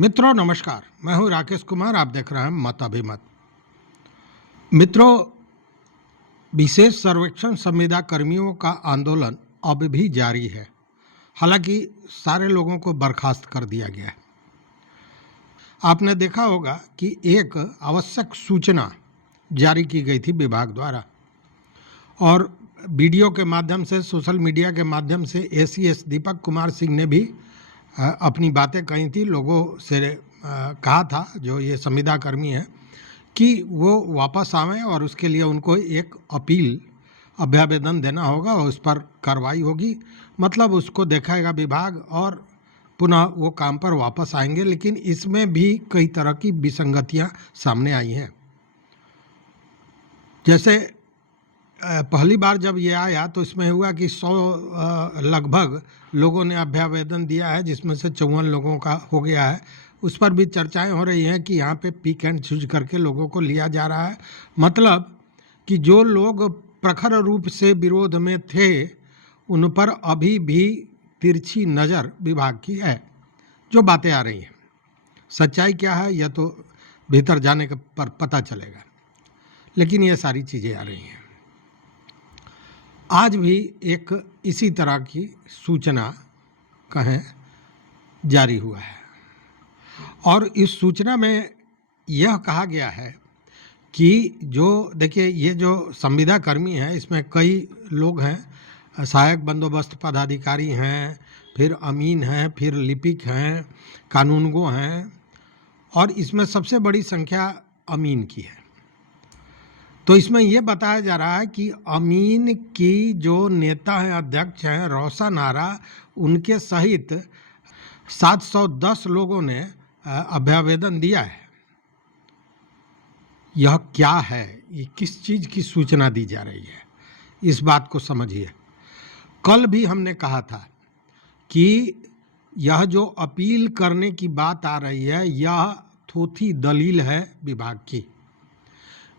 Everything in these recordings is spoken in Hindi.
मित्रों नमस्कार, मैं हूं राकेश कुमार। आप देख रहे हैं मत अभिमत। मित्रों, विशेष सर्वेक्षण संविदा कर्मियों का आंदोलन अब भी जारी है। हालांकि सारे लोगों को बर्खास्त कर दिया गया है। आपने देखा होगा कि एक आवश्यक सूचना जारी की गई थी विभाग द्वारा और वीडियो के माध्यम से, सोशल मीडिया के माध्यम से एसीएस दीपक कुमार सिंह ने भी अपनी बातें कही थी। लोगों से कहा था जो ये संविदा कर्मी हैं कि वो वापस आवें और उसके लिए उनको एक अपील अभ्यावेदन देना होगा और उस पर कार्रवाई होगी। मतलब उसको देखेगा विभाग और पुनः वो काम पर वापस आएंगे। लेकिन इसमें भी कई तरह की विसंगतियां सामने आई हैं। जैसे पहली बार जब ये आया तो इसमें हुआ कि 100 लगभग लोगों ने अभ्यावेदन दिया है, जिसमें से 54 लोगों का हो गया है। उस पर भी चर्चाएं हो रही हैं कि यहाँ पे पिक एंड चूज करके लोगों को लिया जा रहा है। मतलब कि जो लोग प्रखर रूप से विरोध में थे उन पर अभी भी तिरछी नज़र विभाग की है। जो बातें आ रही हैं, सच्चाई क्या है यह तो भीतर जाने के पर पता चलेगा। लेकिन ये सारी चीज़ें आ रही हैं। आज भी एक इसी तरह की सूचना कहें जारी हुआ है और इस सूचना में यह कहा गया है कि जो देखिए, ये जो संविदा कर्मी हैं इसमें कई लोग हैं। सहायक बंदोबस्त पदाधिकारी हैं, फिर अमीन हैं, फिर लिपिक हैं, कानूनगो हैं और इसमें सबसे बड़ी संख्या अमीन की है। तो इसमें यह बताया जा रहा है कि अमीन की जो नेता हैं, अध्यक्ष हैं रोशन आरा, उनके सहित 710 लोगों ने अभ्यावेदन दिया है। यह क्या है, ये किस चीज़ की सूचना दी जा रही है, इस बात को समझिए। कल भी हमने कहा था कि यह जो अपील करने की बात आ रही है यह थोथी दलील है विभाग की।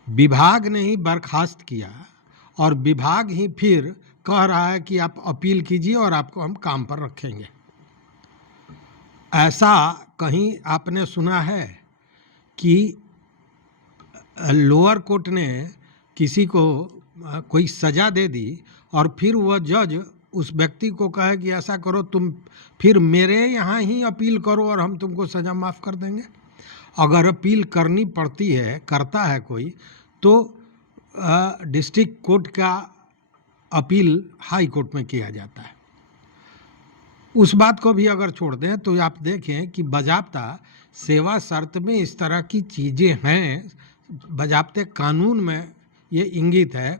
विभाग ने ही बर्खास्त किया और विभाग ही फिर कह रहा है कि आप अपील कीजिए और आपको हम काम पर रखेंगे। ऐसा कहीं आपने सुना है कि लोअर कोर्ट ने किसी को कोई सज़ा दे दी और फिर वह जज उस व्यक्ति को कहे कि ऐसा करो, तुम फिर मेरे यहाँ ही अपील करो और हम तुमको सज़ा माफ़ कर देंगे? अगर अपील करनी पड़ती है, करता है कोई, तो डिस्ट्रिक्ट कोर्ट का अपील हाई कोर्ट में किया जाता है। उस बात को भी अगर छोड़ दें तो आप देखें कि बजाब्ता सेवा शर्त में इस तरह की चीज़ें हैं। बजाब्ते कानून में ये इंगित है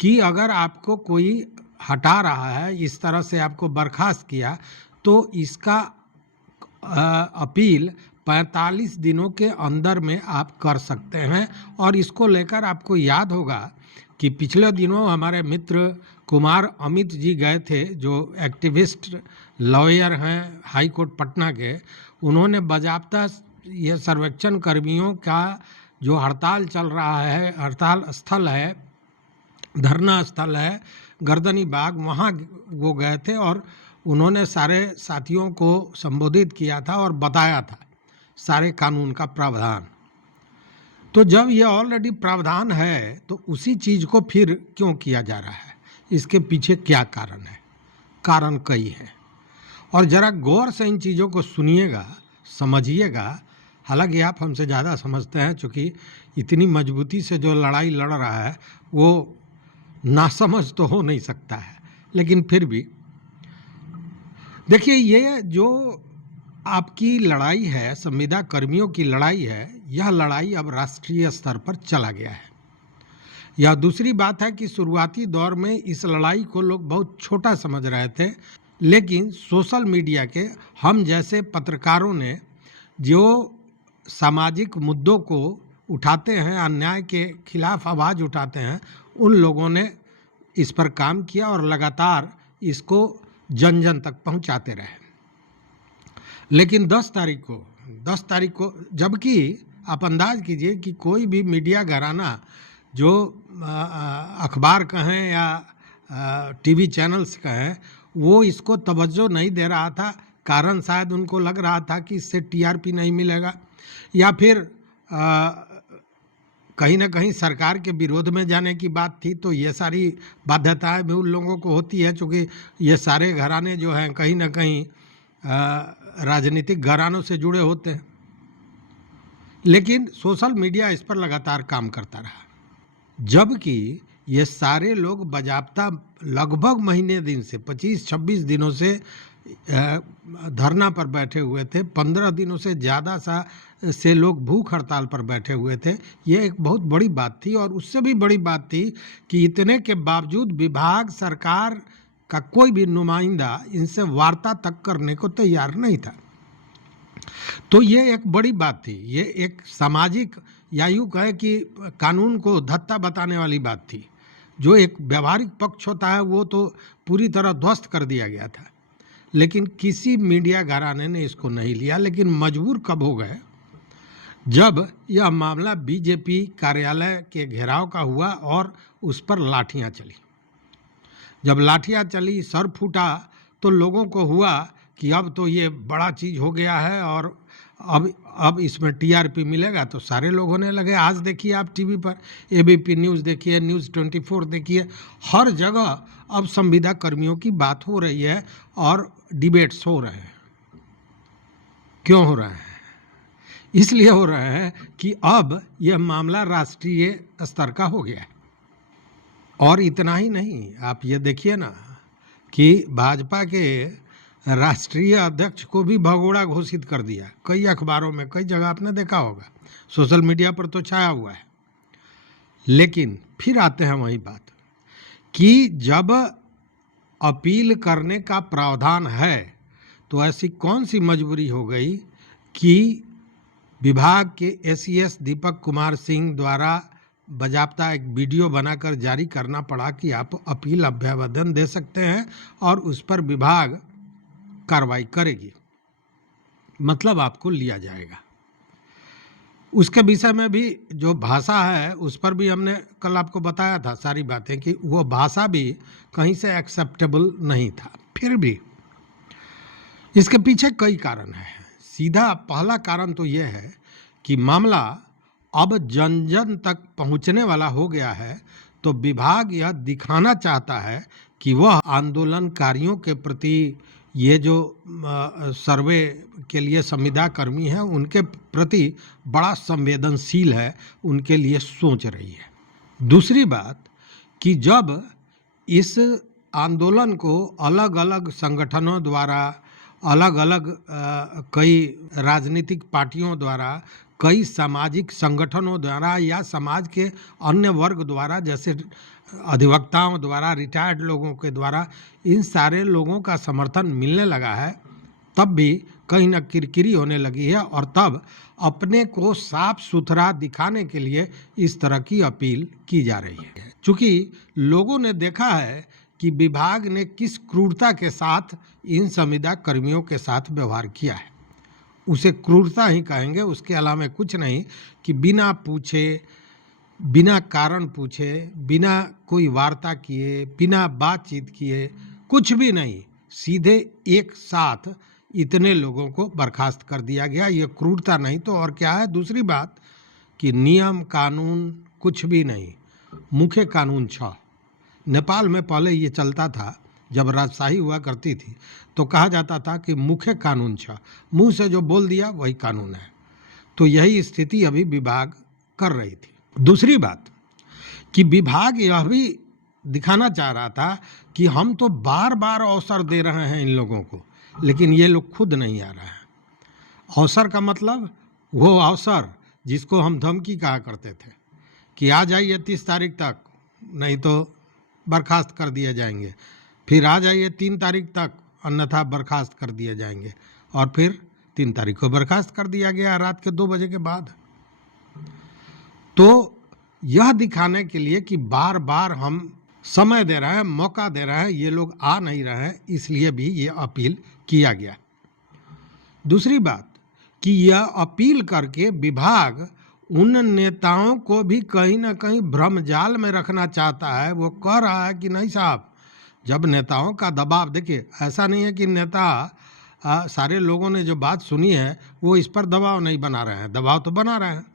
कि अगर आपको कोई हटा रहा है, इस तरह से आपको बर्खास्त किया, तो इसका अपील 45 दिनों के अंदर में आप कर सकते हैं। और इसको लेकर आपको याद होगा कि पिछले दिनों हमारे मित्र कुमार अमित जी गए थे, जो एक्टिविस्ट लॉयर हैं हाई कोर्ट पटना के। उन्होंने बाज़ाब्ता ये सर्वेक्षण कर्मियों का जो हड़ताल चल रहा है, हड़ताल स्थल है, धरना स्थल है गर्दनी बाग, वहाँ वो गए थे और उन्होंने सारे साथियों को संबोधित किया था और बताया था सारे कानून का प्रावधान। तो जब ये ऑलरेडी प्रावधान है तो उसी चीज़ को फिर क्यों किया जा रहा है? इसके पीछे क्या कारण है? कारण कई हैं और ज़रा गौर से इन चीज़ों को सुनिएगा, समझिएगा। हालांकि आप हमसे ज़्यादा समझते हैं, चूँकि इतनी मजबूती से जो लड़ाई लड़ रहा है वो नासमझ तो हो नहीं सकता है। लेकिन फिर भी देखिए, ये जो आपकी लड़ाई है, संविदा कर्मियों की लड़ाई है, यह लड़ाई अब राष्ट्रीय स्तर पर चला गया है। यह दूसरी बात है कि शुरुआती दौर में इस लड़ाई को लोग बहुत छोटा समझ रहे थे, लेकिन सोशल मीडिया के हम जैसे पत्रकारों ने जो सामाजिक मुद्दों को उठाते हैं, अन्याय के खिलाफ आवाज़ उठाते हैं, उन लोगों ने इस पर काम किया और लगातार इसको जन जन तक पहुंचाते रहे। लेकिन 10 तारीख को जबकि आप अंदाज कीजिए कि कोई भी मीडिया घराना, जो अखबार कहें या टीवी चैनल्स कहें, वो इसको तवज्जो नहीं दे रहा था कारण शायद उनको लग रहा था कि इससे टीआरपी नहीं मिलेगा, या फिर कहीं ना कहीं सरकार के विरोध में जाने की बात थी। तो ये सारी बाध्यताएं भी उन लोगों को होती है, क्योंकि ये सारे घराने जो हैं कहीं ना कहीं राजनीतिक घरानों से जुड़े होते हैं। लेकिन सोशल मीडिया इस पर लगातार काम करता रहा, जबकि ये सारे लोग बाजाप्ता लगभग महीने दिन से 25-26 दिनों से धरना पर बैठे हुए थे। 15 दिनों से ज़्यादा से लोग भूख हड़ताल पर बैठे हुए थे। ये एक बहुत बड़ी बात थी, और उससे भी बड़ी बात थी कि इतने के बावजूद विभाग, सरकार का कोई भी नुमाइंदा इनसे वार्ता तक करने को तैयार नहीं था। तो ये एक बड़ी बात थी, ये एक सामाजिक, या यूँ कहे कि कानून को धत्ता बताने वाली बात थी। जो एक व्यवहारिक पक्ष होता है वो तो पूरी तरह ध्वस्त कर दिया गया था, लेकिन किसी मीडिया घराने ने इसको नहीं लिया। लेकिन मजबूर कब हो गए, जब यह मामला बीजेपी कार्यालय के घेराव का हुआ और उस पर लाठियां चली। जब लाठियां चली, सर फूटा, तो लोगों को हुआ कि अब तो ये बड़ा चीज़ हो गया है और अब इसमें टीआरपी मिलेगा। तो सारे लोग होने लगे। आज देखिए आप टीवी पर एबीपी न्यूज़ देखिए, न्यूज़ 24 देखिए, हर जगह अब संविदा कर्मियों की बात हो रही है और डिबेट्स हो रहे हैं। क्यों हो रहे हैं? इसलिए हो रहे हैं कि अब यह मामला राष्ट्रीय स्तर का हो गया है। और इतना ही नहीं, आप ये देखिए ना कि भाजपा के राष्ट्रीय अध्यक्ष को भी भगोड़ा घोषित कर दिया। कई अखबारों में, कई जगह आपने देखा होगा, सोशल मीडिया पर तो छाया हुआ है। लेकिन फिर आते हैं वही बात कि जब अपील करने का प्रावधान है तो ऐसी कौन सी मजबूरी हो गई कि विभाग के एसीएस दीपक कुमार सिंह द्वारा बाजाप्ता एक वीडियो बनाकर जारी करना पड़ा कि आप अपील अभ्यावेदन दे सकते हैं और उस पर विभाग कार्रवाई करेगी, मतलब आपको लिया जाएगा। उसके विषय में भी जो भाषा है उस पर भी हमने कल आपको बताया था सारी बातें कि वो भाषा भी कहीं से एक्सेप्टेबल नहीं था। फिर भी इसके पीछे कई कारण हैं। सीधा पहला कारण तो ये है कि मामला अब जन जन तक पहुंचने वाला हो गया है, तो विभाग यह दिखाना चाहता है कि वह आंदोलनकारियों के प्रति, ये जो सर्वे के लिए संविदा कर्मी हैं उनके प्रति बड़ा संवेदनशील है, उनके लिए सोच रही है। दूसरी बात कि जब इस आंदोलन को अलग अलग संगठनों द्वारा, अलग अलग कई राजनीतिक पार्टियों द्वारा, कई सामाजिक संगठनों द्वारा या समाज के अन्य वर्ग द्वारा, जैसे अधिवक्ताओं द्वारा, रिटायर्ड लोगों के द्वारा, इन सारे लोगों का समर्थन मिलने लगा है, तब भी कहीं न किरकिरी होने लगी है। और तब अपने को साफ सुथरा दिखाने के लिए इस तरह की अपील की जा रही है। चूँकि लोगों ने देखा है कि विभाग ने किस क्रूरता के साथ इन संविदा कर्मियों के साथ व्यवहार किया है, उसे क्रूरता ही कहेंगे, उसके अलावा कुछ नहीं। कि बिना पूछे, बिना कारण पूछे, बिना कोई वार्ता किए, बिना बातचीत किए, कुछ भी नहीं, सीधे एक साथ इतने लोगों को बर्खास्त कर दिया गया। ये क्रूरता नहीं तो और क्या है। दूसरी बात कि नियम कानून कुछ भी नहीं, मुख्य कानून 6। नेपाल में पहले ये चलता था, जब राजशाही हुआ करती थी तो कहा जाता था कि मुख्य कानून 6, मुंह से जो बोल दिया वही कानून है। तो यही स्थिति अभी विभाग कर रही थी। दूसरी बात कि विभाग यह भी दिखाना चाह रहा था कि हम तो बार बार अवसर दे रहे हैं इन लोगों को, लेकिन ये लोग खुद नहीं आ रहे हैं। अवसर का मतलब वो अवसर जिसको हम धमकी कहा करते थे कि आ जाइए 30 तारीख तक, नहीं तो बर्खास्त कर दिए जाएंगे, फिर आ जाइए 3 तारीख तक, अन्यथा बर्खास्त कर दिए जाएंगे। और फिर 3 तारीख को बर्खास्त कर दिया गया रात के 2 बजे के बाद। तो यह दिखाने के लिए कि बार बार हम समय दे रहे हैं, मौका दे रहे हैं, ये लोग आ नहीं रहे हैं, इसलिए भी ये अपील किया गया। दूसरी बात कि यह अपील करके विभाग उन नेताओं को भी कहीं ना कहीं भ्रमजाल में रखना चाहता है। वो कह रहा है कि नहीं साहब, जब नेताओं का दबाव, देखिए ऐसा नहीं है कि नेता सारे लोगों ने जो बात सुनी है वो इस पर दबाव नहीं बना रहे हैं, दबाव तो बना रहे हैं।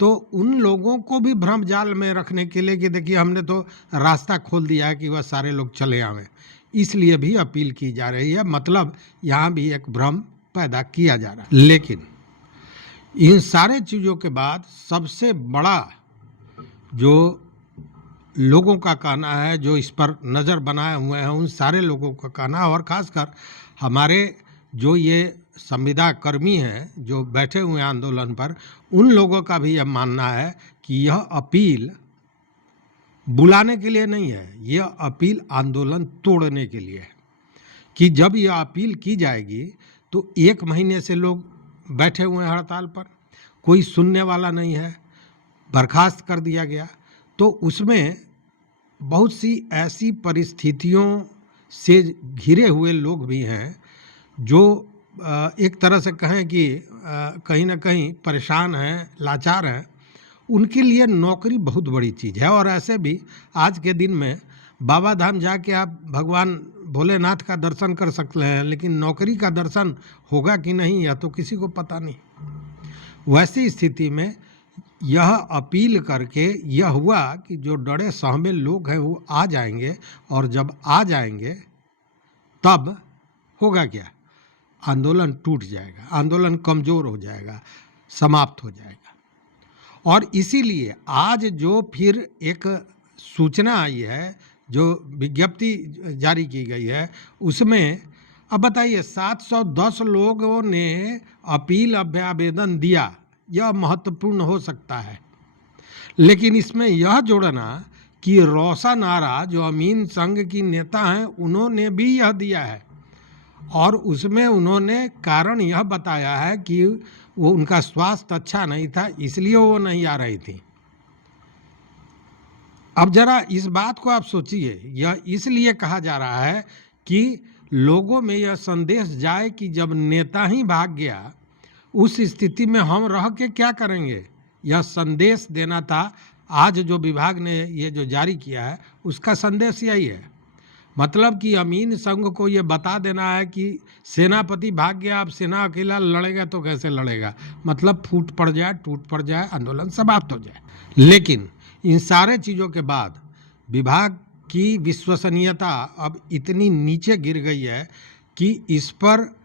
तो उन लोगों को भी भ्रम जाल में रखने के लिए कि देखिए हमने तो रास्ता खोल दिया है कि वह सारे लोग चले आवें, इसलिए भी अपील की जा रही है। मतलब यहाँ भी एक भ्रम पैदा किया जा रहा है। लेकिन इन सारे चीज़ों के बाद सबसे बड़ा जो लोगों का कहना है, जो इस पर नज़र बनाए हुए हैं, उन सारे लोगों का कहना, और ख़ासकर हमारे जो ये संविदा कर्मी हैं जो बैठे हुए हैं आंदोलन पर, उन लोगों का भी यह मानना है कि यह अपील बुलाने के लिए नहीं है, यह अपील आंदोलन तोड़ने के लिए है। कि जब यह अपील की जाएगी तो 1 महीने से लोग बैठे हुए हैं हड़ताल पर, कोई सुनने वाला नहीं है, बर्खास्त कर दिया गया, तो उसमें बहुत सी ऐसी परिस्थितियों से घिरे हुए लोग भी हैं जो एक तरह से कहें कि कहीं ना कहीं परेशान हैं, लाचार हैं। उनके लिए नौकरी बहुत बड़ी चीज़ है। और ऐसे भी आज के दिन में बाबा धाम जाके आप भगवान भोलेनाथ का दर्शन कर सकते हैं, लेकिन नौकरी का दर्शन होगा कि नहीं यह तो किसी को पता नहीं। वैसी स्थिति में यह अपील करके यह हुआ कि जो डरे सहमे लोग हैं वो आ जाएंगे, और जब आ जाएंगे तब होगा क्या, आंदोलन टूट जाएगा, आंदोलन कमज़ोर हो जाएगा, समाप्त हो जाएगा। और इसीलिए आज जो फिर एक सूचना आई है, जो विज्ञप्ति जारी की गई है, उसमें अब बताइए 710 लोगों ने अपील आवेदन दिया, यह महत्वपूर्ण हो सकता है। लेकिन इसमें यह जोड़ना कि रोशन आरा जो अमीन संघ की नेता हैं, उन्होंने भी यह दिया है, और उसमें उन्होंने कारण यह बताया है कि वो उनका स्वास्थ्य अच्छा नहीं था, इसलिए वो नहीं आ रही थी। अब जरा इस बात को आप सोचिए, यह इसलिए कहा जा रहा है कि लोगों में यह संदेश जाए कि जब नेता ही भाग गया, उस स्थिति में हम रह के क्या करेंगे, यह संदेश देना था। आज जो विभाग ने ये जो जारी किया है उसका संदेश यही है। मतलब कि अमीन संघ को ये बता देना है कि सेनापति भाग गया, अब सेना अकेला लड़ेगा तो कैसे लड़ेगा, मतलब फूट पड़ जाए, टूट पड़ जाए, आंदोलन समाप्त हो जाए। लेकिन इन सारे चीज़ों के बाद विभाग की विश्वसनीयता अब इतनी नीचे गिर गई है कि इस पर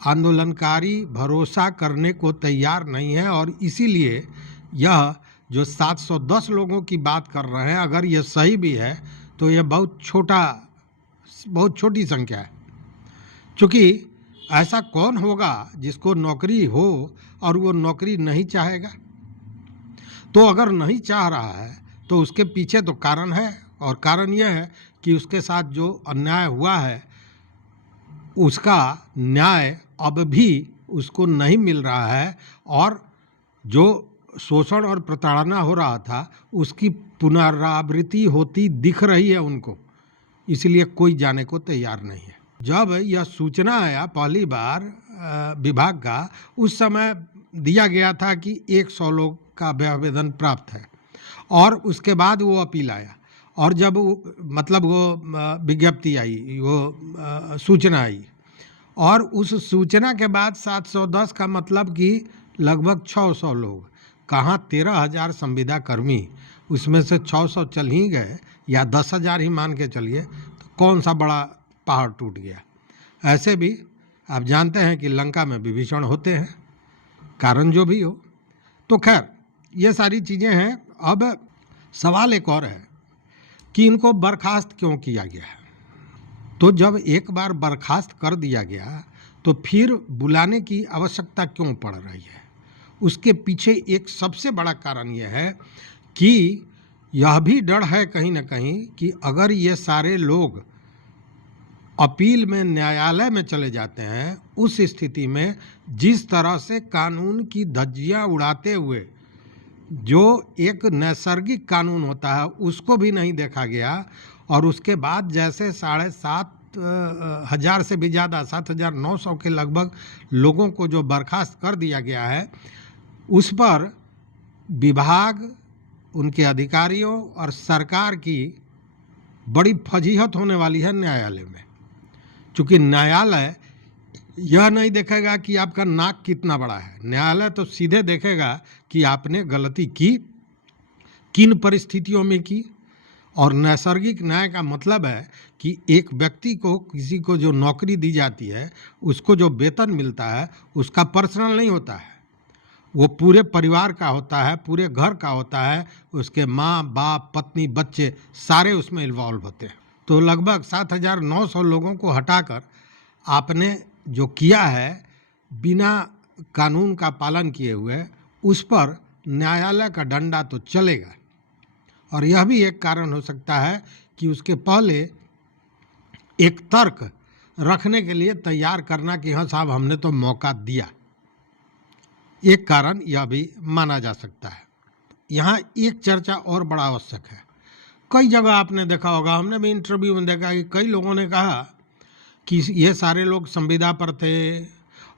आंदोलनकारी भरोसा करने को तैयार नहीं है। और इसीलिए यह जो 710 लोगों की बात कर रहे हैं, अगर यह सही भी है तो यह बहुत छोटी संख्या है। क्योंकि ऐसा कौन होगा जिसको नौकरी हो और वो नौकरी नहीं चाहेगा। तो अगर नहीं चाह रहा है तो उसके पीछे तो कारण है, और कारण यह है कि उसके साथ जो अन्याय हुआ है उसका न्याय अब भी उसको नहीं मिल रहा है, और जो शोषण और प्रताड़ना हो रहा था उसकी पुनरावृत्ति होती दिख रही है उनको, इसलिए कोई जाने को तैयार नहीं है। जब यह सूचना आया पहली बार विभाग का, उस समय दिया गया था कि 100 लोग का आवेदन प्राप्त है, और उसके बाद वो अपील आया, और जब वो विज्ञप्ति आई, वो सूचना आई, और उस सूचना के बाद 710 का मतलब कि लगभग 600 लोग, कहाँ 13,000 संविदा कर्मी, उसमें से 600 चल ही गए, या 10,000 ही मान के चलिए, तो कौन सा बड़ा पहाड़ टूट गया। ऐसे भी आप जानते हैं कि लंका में विभीषण होते हैं, कारण जो भी हो। तो खैर ये सारी चीज़ें हैं। अब सवाल एक और है कि इनको बर्खास्त क्यों किया गया है। तो जब एक बार बर्खास्त कर दिया गया तो फिर बुलाने की आवश्यकता क्यों पड़ रही है। उसके पीछे एक सबसे बड़ा कारण यह है कि यह भी डर है कहीं ना कहीं कि अगर ये सारे लोग अपील में न्यायालय में चले जाते हैं, उस स्थिति में जिस तरह से कानून की धज्जियां उड़ाते हुए जो एक नैसर्गिक कानून होता है उसको भी नहीं देखा गया, और उसके बाद जैसे 7,500 से भी ज़्यादा 7,900 के लगभग लोगों को जो बर्खास्त कर दिया गया है, उस पर विभाग, उनके अधिकारियों और सरकार की बड़ी फजीहत होने वाली है न्यायालय में। चूँकि न्यायालय यह नहीं देखेगा कि आपका नाक कितना बड़ा है। न्यायालय तो सीधे देखेगा कि आपने गलती की, किन परिस्थितियों में की। और नैसर्गिक न्याय का मतलब है कि एक व्यक्ति को, किसी को जो नौकरी दी जाती है, उसको जो वेतन मिलता है, उसका पर्सनल नहीं होता है, वो पूरे परिवार का होता है, पूरे घर का होता है। उसके माँ बाप, पत्नी, बच्चे सारे उसमें इन्वॉल्व होते हैं। तो लगभग 7,900 लोगों को हटाकर आपने जो किया है बिना कानून का पालन किए हुए, उस पर न्यायालय का डंडा तो चलेगा। और यह भी एक कारण हो सकता है कि उसके पहले एक तर्क रखने के लिए तैयार करना कि हाँ साहब, हमने तो मौका दिया। एक कारण यह भी माना जा सकता है। यहाँ एक चर्चा और बड़ा आवश्यक है। कई जगह आपने देखा होगा, हमने भी इंटरव्यू में देखा कि कई लोगों ने कहा कि ये सारे लोग संविदा पर थे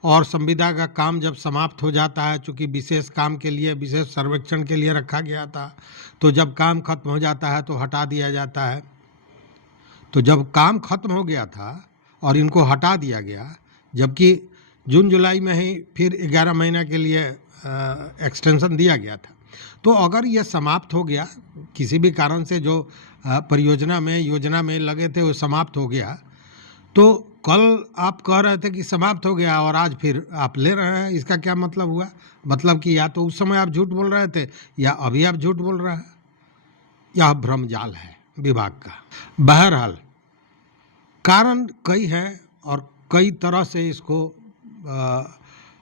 और संविदा का काम जब समाप्त हो जाता है, चूँकि विशेष काम के लिए, विशेष सर्वेक्षण के लिए रखा गया था, तो जब काम खत्म हो जाता है तो हटा दिया जाता है। तो जब काम खत्म हो गया था और इनको हटा दिया गया, जबकि जून जुलाई में ही फिर 11 महीना के लिए एक्सटेंशन दिया गया था, तो अगर ये समाप्त हो गया किसी भी कारण से, जो परियोजना में, योजना में लगे थे वो समाप्त हो गया, तो कल आप कह रहे थे कि समाप्त हो गया और आज फिर आप ले रहे हैं, इसका क्या मतलब हुआ? मतलब कि या तो उस समय आप झूठ बोल रहे थे या अभी आप झूठ बोल रहे हैं। यह भ्रमजाल है विभाग का। बहरहाल कारण कई हैं और कई तरह से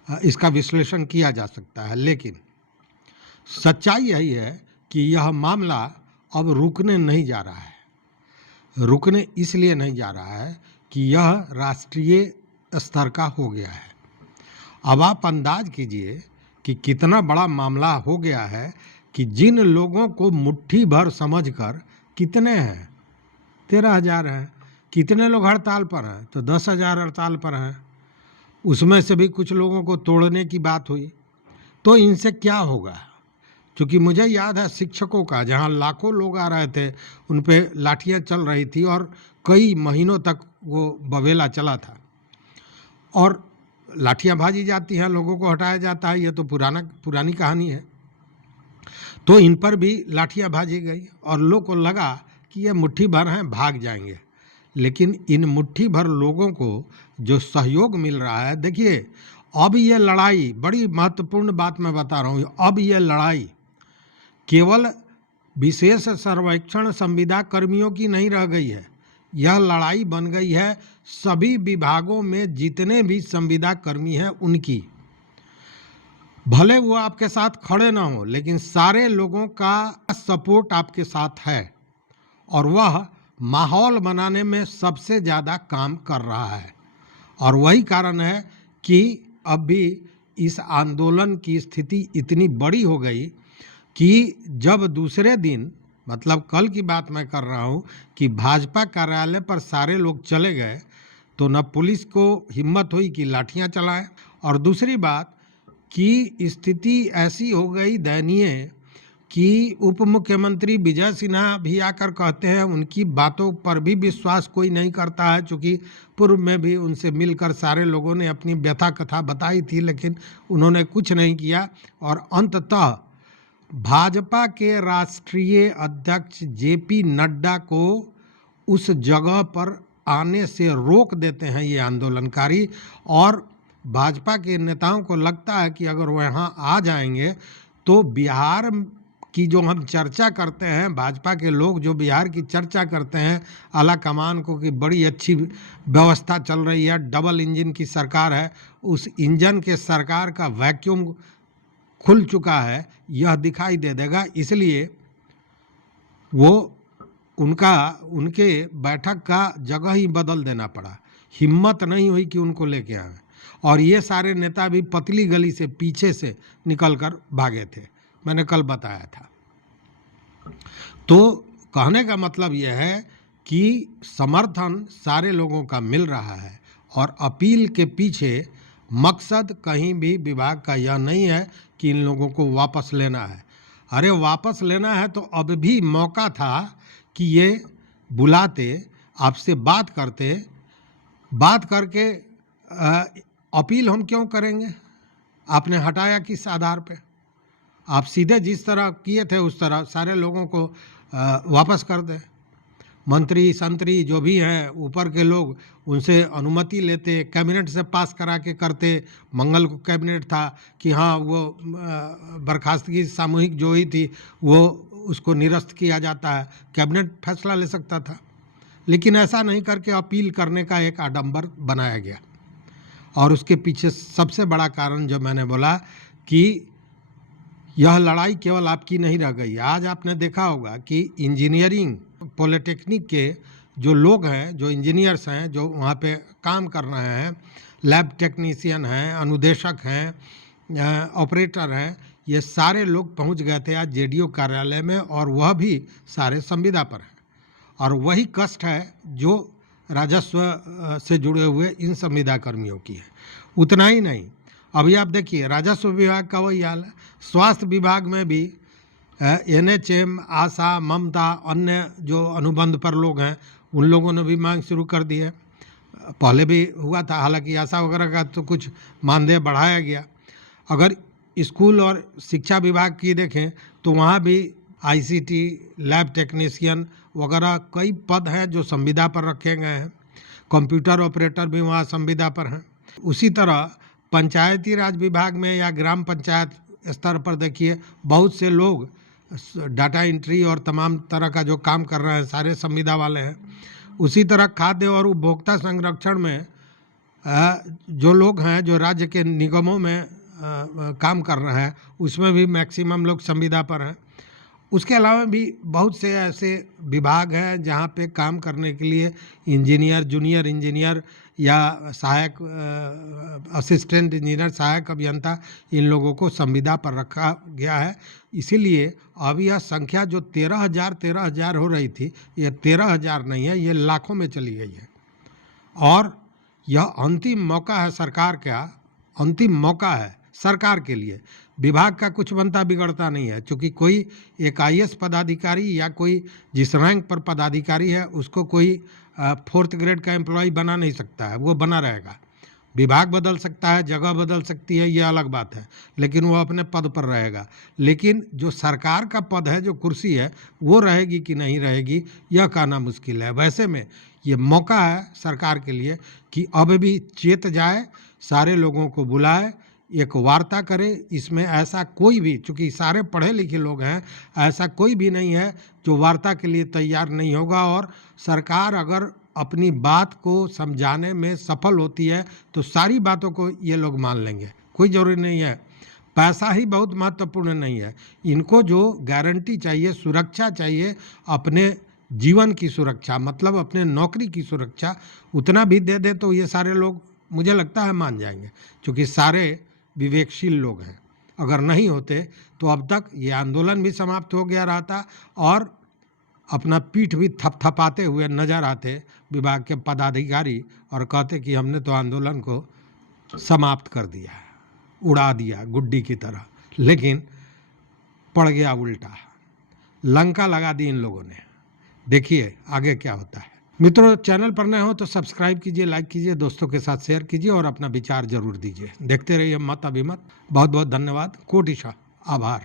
इसका विश्लेषण किया जा सकता है, लेकिन सच्चाई यही है कि यह मामला अब रुकने नहीं जा रहा है। रुकने इसलिए नहीं जा रहा है कि यह राष्ट्रीय स्तर का हो गया है। अब आप अंदाज कीजिए कि कितना बड़ा मामला हो गया है कि जिन लोगों को मुट्ठी भर समझकर, कितने हैं, 13,000 हैं, कितने लोग हड़ताल पर हैं, तो 10,000 हड़ताल पर हैं, उसमें से भी कुछ लोगों को तोड़ने की बात हुई। तो इनसे क्या होगा? क्योंकि मुझे याद है शिक्षकों का, जहां लाखों लोग आ रहे थे, उन पे लाठियां चल रही थी और कई महीनों तक वो बवेला चला था। और लाठियां भाजी जाती हैं, लोगों को हटाया जाता है, ये तो पुरानी कहानी है। तो इन पर भी लाठियां भाजी गई और लोग को लगा कि ये मुट्ठी भर हैं, भाग जाएंगे। लेकिन इन मुट्ठी भर लोगों को जो सहयोग मिल रहा है, देखिए अब ये लड़ाई, बड़ी महत्वपूर्ण बात मैं बता रहा हूँ, अब ये लड़ाई केवल विशेष सर्वेक्षण संविदा कर्मियों की नहीं रह गई है, यह लड़ाई बन गई है सभी विभागों में जितने भी संविदा कर्मी हैं उनकी। भले वो आपके साथ खड़े ना हो, लेकिन सारे लोगों का सपोर्ट आपके साथ है और वह माहौल बनाने में सबसे ज़्यादा काम कर रहा है। और वही कारण है कि अब भी इस आंदोलन की स्थिति इतनी बड़ी हो गई कि जब दूसरे दिन, मतलब कल की बात मैं कर रहा हूँ, कि भाजपा कार्यालय पर सारे लोग चले गए, तो न पुलिस को हिम्मत हुई कि लाठियाँ चलाएं, और दूसरी बात कि स्थिति ऐसी हो गई दयनीय कि उप मुख्यमंत्री विजय सिन्हा भी आकर कहते हैं उनकी बातों पर भी विश्वास कोई नहीं करता है, चूँकि पूर्व में भी उनसे मिलकर सारे लोगों ने अपनी व्यथा कथा बताई थी, लेकिन उन्होंने कुछ नहीं किया। और अंततः भाजपा के राष्ट्रीय अध्यक्ष जेपी नड्डा को उस जगह पर आने से रोक देते हैं ये आंदोलनकारी, और भाजपा के नेताओं को लगता है कि अगर वो यहाँ आ जाएंगे तो बिहार की जो हम चर्चा करते हैं, भाजपा के लोग जो बिहार की चर्चा करते हैं आला कमान को कि बड़ी अच्छी व्यवस्था चल रही है, डबल इंजन की सरकार है, उस इंजन के सरकार का वैक्यूम खुल चुका है, यह दिखाई दे देगा। इसलिए वो उनके बैठक का जगह ही बदल देना पड़ा, हिम्मत नहीं हुई कि उनको लेके आए, और ये सारे नेता भी पतली गली से पीछे से निकलकर भागे थे, मैंने कल बताया था। तो कहने का मतलब यह है कि समर्थन सारे लोगों का मिल रहा है और अपील के पीछे मकसद कहीं भी विभाग का यह नहीं है कि इन लोगों को वापस लेना है। अरे वापस लेना है तो अब भी मौका था कि ये बुलाते, आपसे बात करके अपील हम क्यों करेंगे? आपने हटाया किस आधार पे? आप सीधे जिस तरह किए थे उस तरह सारे लोगों को वापस कर दें। मंत्री संतरी जो भी हैं ऊपर के लोग, उनसे अनुमति लेते, कैबिनेट से पास करा के करते। मंगल को कैबिनेट था कि हाँ वो बर्खास्तगी सामूहिक जो हुई थी वो उसको निरस्त किया जाता है, कैबिनेट फैसला ले सकता था। लेकिन ऐसा नहीं करके अपील करने का एक आडंबर बनाया गया। और उसके पीछे सबसे बड़ा कारण जो मैंने बोला कि यह लड़ाई केवल आपकी नहीं रह गई। आज आपने देखा होगा कि इंजीनियरिंग पॉलिटेक्निक के जो लोग हैं, जो इंजीनियर्स हैं, जो वहाँ पे काम कर रहे हैं, लैब टेक्नीशियन हैं, अनुदेशक हैं, ऑपरेटर हैं, ये सारे लोग पहुँच गए थे आज जेडीओ कार्यालय में, और वह भी सारे संविदा पर हैं। और वही कष्ट है जो राजस्व से जुड़े हुए इन संविदा कर्मियों की है। उतना ही नहीं, अभी आप देखिए राजस्व विभाग का वही हाल है। स्वास्थ्य विभाग में भी एनएचएम, आशा, ममता, अन्य जो अनुबंध पर लोग हैं उन लोगों ने भी मांग शुरू कर दी है। पहले भी हुआ था, हालांकि आशा वगैरह का तो कुछ मानदेय बढ़ाया गया। अगर स्कूल और शिक्षा विभाग की देखें तो वहाँ भी आईसीटी, लैब टेक्नीशियन वगैरह कई पद हैं जो संविदा पर रखे गए हैं। कंप्यूटर ऑपरेटर भी वहाँ संविदा पर हैं। उसी तरह पंचायती राज विभाग में या ग्राम पंचायत स्तर पर देखिए बहुत से लोग डाटा एंट्री और तमाम तरह का जो काम कर रहे हैं सारे संविदा वाले हैं। उसी तरह खाद्य और उपभोक्ता संरक्षण में जो लोग हैं जो राज्य के निगमों में काम कर रहे हैं उसमें भी मैक्सिमम लोग संविदा पर हैं। उसके अलावा भी बहुत से ऐसे विभाग हैं जहाँ पे काम करने के लिए इंजीनियर, जूनियर इंजीनियर या सहायक असिस्टेंट इंजीनियर, सहायक अभियंता, इन लोगों को संविदा पर रखा गया है। इसीलिए अब यह संख्या जो 13,000 हो रही थी, ये 13,000 नहीं है, ये लाखों में चली गई है। और यह अंतिम मौका है सरकार का, अंतिम मौका है सरकार के लिए। विभाग का कुछ बनता बिगड़ता नहीं है, क्योंकि कोई एक आईएएस पदाधिकारी या कोई जिस रैंक पर पदाधिकारी है उसको कोई 4th ग्रेड का एम्प्लॉय बना नहीं सकता है, वो बना रहेगा। विभाग बदल सकता है, जगह बदल सकती है, ये अलग बात है, लेकिन वो अपने पद पर रहेगा। लेकिन जो सरकार का पद है, जो कुर्सी है, वो रहेगी कि नहीं रहेगी यह कहना मुश्किल है। वैसे में ये मौका है सरकार के लिए कि अब भी चेत जाए, सारे लोगों को बुलाए, एक वार्ता करे। इसमें ऐसा कोई भी, चूँकि सारे पढ़े लिखे लोग हैं, ऐसा कोई भी नहीं है जो वार्ता के लिए तैयार नहीं होगा। और सरकार अगर अपनी बात को समझाने में सफल होती है तो सारी बातों को ये लोग मान लेंगे। कोई ज़रूरी नहीं है, पैसा ही बहुत महत्वपूर्ण नहीं है। इनको जो गारंटी चाहिए, सुरक्षा चाहिए, अपने जीवन की सुरक्षा, मतलब अपने नौकरी की सुरक्षा, उतना भी दे दे तो ये सारे लोग मुझे लगता है मान जाएंगे, क्योंकि सारे विवेकशील लोग हैं। अगर नहीं होते तो अब तक ये आंदोलन भी समाप्त हो गया रहता और अपना पीठ भी थपथपाते हुए नजर आते विभाग के पदाधिकारी और कहते कि हमने तो आंदोलन को समाप्त कर दिया, उड़ा दिया गुड्डी की तरह। लेकिन पड़ गया उल्टा, लंका लगा दी इन लोगों ने। देखिए आगे क्या होता है। मित्रों, चैनल पर नए हो तो सब्सक्राइब कीजिए, लाइक कीजिए, दोस्तों के साथ शेयर कीजिए और अपना विचार जरूर दीजिए। देखते रहिए मत अभिमत। बहुत बहुत धन्यवाद, कोटिशा आभार।